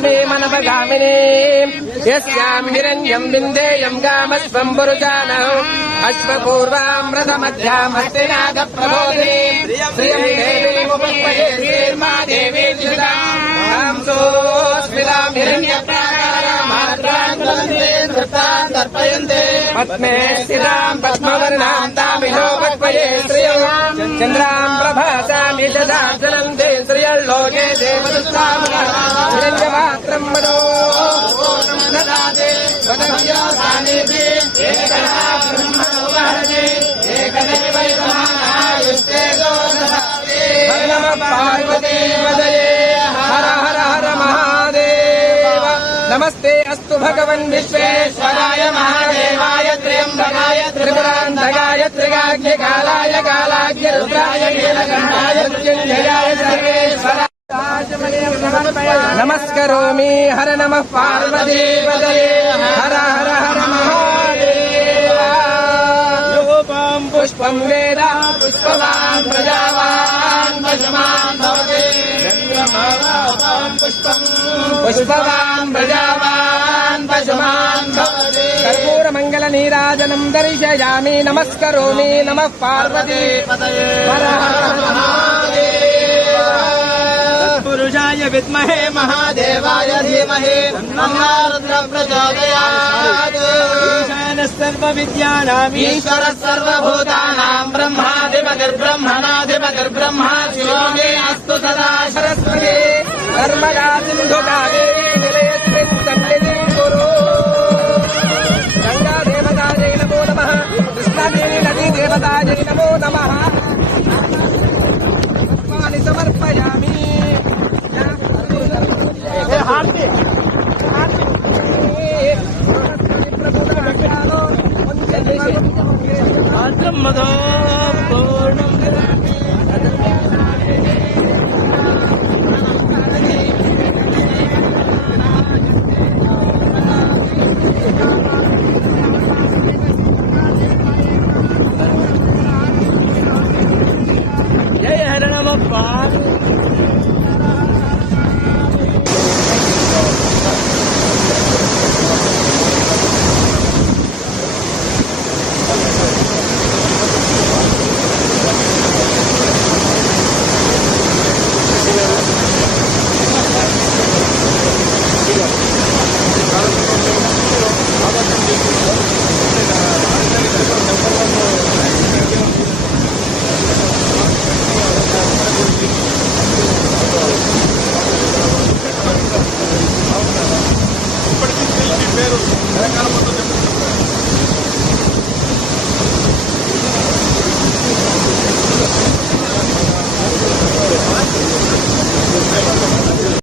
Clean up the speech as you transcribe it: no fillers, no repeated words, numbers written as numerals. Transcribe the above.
लक्ष्मी मनपगामिनी यस्यां हिरण्यं विन्देयं गामस्वं पुरुजानः अश्वपूर्वामृतमध्यां हस्तिनाथप्रबोधिनी श्रियं देवीमुपस्महे श्रीर्मा देवी चिदां स्मितां हिरण्यप्राकारां तर्पयन्ते पद्मे स्थितां पद्मवर्णां तामिनो पद्मये श्रियं चन्द्रां प्रभासां यशसा ज्वलन्ते श्रियल्लोके देवदत्तामनः हिरण्यपात्रं मदो ददाते वदव्यासानेति एकदा ब्रह्मणोपहरते एकदैवैकमानायुष्टेजो ददाते हर नमः पार्वती पतये हर हर हर महादेव नमस्ते अस्तु भगवन् विश्वेश्वराय महादेवाय त्र्यम्बकाय त्रिपुरान्तकाय त्रिकाग्निकालाय कालाग्नि रुद्राय नीलकण्ठाय मृत्युञ्जयाय सर्वेश्वराय नमस्करोमि हर नमः पार्वती पतये हर हर हर महादेव योपं पुष्पं वेद पुष्पवान् प्रजावान् पशुमान् भवति पुष्पवान् प्रजावान् पशुमान् भवति कर्पूरमङ्गलनीराजनं दर्शयामि नमस्करोमि नमः पार्वती पतये हर हर पुरुषाय विद्महे महादेवाय धीमहि तन्नः रुद्रः प्रचोदयात् ईशानः सर्वविद्यानाम् ईश्वरः सर्वभूतानां ब्रह्माधिपतिर्ब्रह्मणाधिपतिर्ब्रह्मा शिवो मे अस्तु सदा सरस्वती नर्मदा सिन्धु कावेरी जलेऽस्मिन् सन्निधिं कुरु गंगा देवतायै नमो नमः कृष्णादेवी नदी देवतायै नमो नमः समर्पयामि जय हर नमः ఇప్పటికీ మీ పేరు తెలంగాణ మొత్తం చెప్తున్నారు.